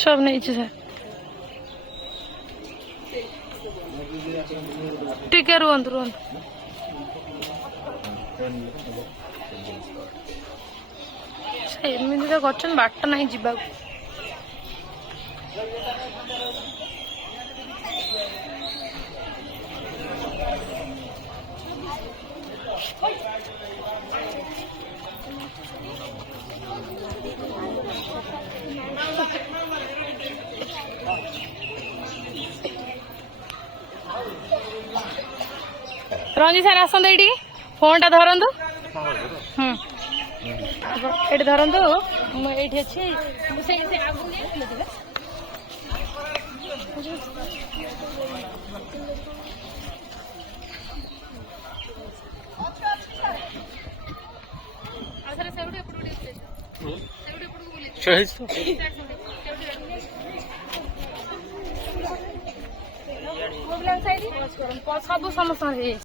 सब नहीं सर टिके रुहतु रुहतु एमती तो कर बाट ना जा रंजी सर आसत ये फोन टा धरतु ये धरतु मुझे अच्छी सब समस्या